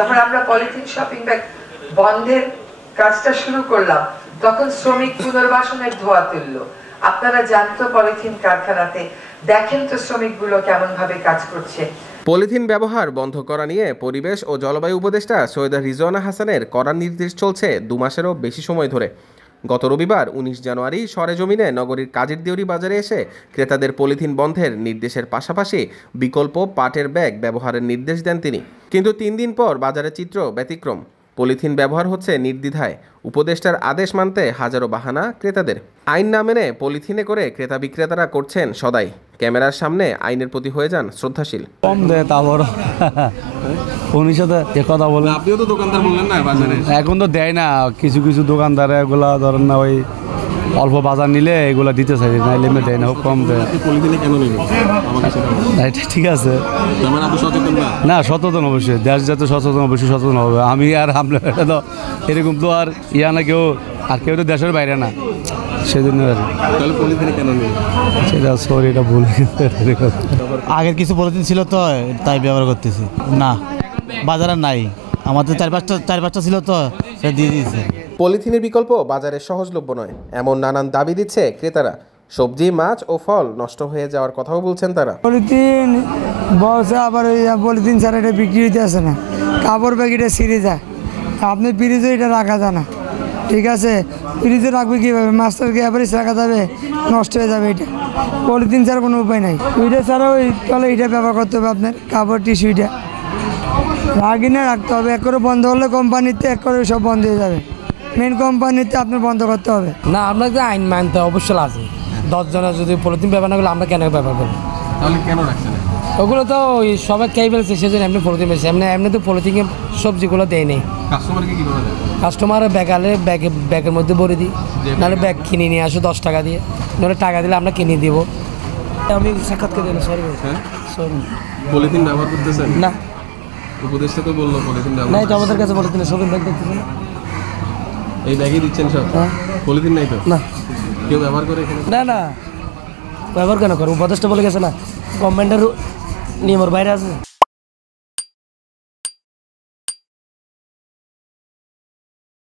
যখন আমরা polythene shopping bag বন্ধের কাজটা শুরু করলাম তখন শ্রমিক পুনর্বাসনের ধোঁয়া তুলল। আপনারা জানতো পলিথিন কারখানাতে দেখেন তো শ্রমিকগুলো কেমন ভাবে কাজ করছে। পলিথিন ব্যবহার বন্ধ করা নিয়ে পরিবেশ ও জলবায়ু উপদেষ্টা সৈয়দা রিজওয়ানা হাসানের কড়া নির্দেশ চলছে 2 মাসেরও বেশি সময় ধরে। গত রবিবার 19 জানুয়ারি সরেজমিনে নগরীর কাজীর দেউরি বাজারে এসে ক্রেতাদের পলিথিন বন্ধের নির্দেশের পাশাপাশি বিকল্প পাটের ব্যাগ ব্যবহারের নির্দেশ দেন তিনি। কিন্তু 3 দিন পর বাজারের চিত্র ব্যতিক্রম। পলিথিন ব্যবহার হচ্ছে নির্দ্বিধায়। উপদেষ্টার আদেশ মানতে হাজারো বাহানা ক্রেতাদের। আইন না মেনে পলিথিনে করে ক্রেতা বিক্রেতারা করছেন সদাই। ক্যামেরার সামনে আইনের প্রতি হয়ে যান শ্রদ্ধাশীল। কম দেয় তারপর উনি সাথে কথা বলেন। আপনিও তো দোকানদার বললেন না বাজারে। এখন তো দেয় না, কিছু কিছু দোকানদার এগুলা ধরেন না ওই অল্প বাজার নিলে এগুলা দিতে চাই না, এমনি দেয় না, খুব কম দেয়। পলিথিনে কেন নেবেন? ঠিক আছে না, সচেতন অবশ্যই, দেশ যাতে সচেতন, অবশ্যই সচেতন হবে। আমি আর আমরা তো এরকম তো আর না কেউ, আর কেউ তো দেশের বাইরে না, সেজন্য আর সেটা সরি, এটা ভুল। আগের কিছু পলিথিন ছিল তো তাই ব্যবহার করতেছি না, বাজারে নাই, আমাদের চার পাঁচটা ছিল তো সেটা দিয়ে দিয়েছে। পলিথিনের বিকল্প বাজারে সহজলভ্য নয়, এমন নানান দাবি দিচ্ছে ক্রেতারা। সবজি, মাছ ও ফল নষ্ট হয়ে যাওয়ার কথাও বলছেন তারা। পলিথিন বসে আবার পলিথিন ছাড়া এটা বিক্রি হইতে আসে না, কাপড় ব্যাগ এটা ছিঁড়ে যায়, আপনি ফ্রিজে এটা রাখা যায় না, ঠিক আছে, ফ্রিজে রাখবে কীভাবে? মাছটাকে অ্যাভারেজ রাখা যাবে, নষ্ট হয়ে যাবে। এটা পলিথিন ছাড়া কোনো উপায় নাই, ওইটা ছাড়া ওই তাহলে এটা ব্যবহার করতে হবে আপনার কাপড় টিস্যুটা রাগিনে রাখতে হবে। এক করে বন্ধ হলে কোম্পানিতে এক করে সব বন্ধ হয়ে যাবে, মেন কোম্পানিতে আপনার বন্ধ করতে হবে। না, আপনাকে আইন মানতে অবশ্যই আছে। 10 জনের যদি পলিথিন ব্যবহার না করলে আমরা কেন ব্যবহার করবো? তাহলে কেন রাখছেন? ওগুলো তো ওই সবাই খেয়ে ফেলছে, সেজন্য এমনি পলিথিন বেশি, এমনি তো পলিথিনে সবজিগুলো দেয় নেই। কাস্টমারকে কি করে দেয়? কাস্টমার ব্যাগালে ব্যাগের মধ্যে ভরে দিই, নাহলে ব্যাগ কিনে নিয়ে আসো 10 টাকা দিয়ে, নাহলে টাকা দিলে আমরা কিনে দিব। আমি সাক্ষাৎকার দিলাম, সরি সরি। পলিথিন ব্যবহার করতেছেন না? উপদেষ্টা তো বললো পলিথিন ব্যবহার নাই তো, আমাদের কাছে পলিথিন সব ব্যাগ দেখতেছেন না, এই ব্যাগই দিচ্ছেন সব। পলিথিন নাই তো? না। কেউ ব্যবহার করে এখানে? না না, ব্যবহার কেন করো? উপদেষ্টা বলে গেছে না, গভর্নমেন্টের নিয়মের বাইরে আছে।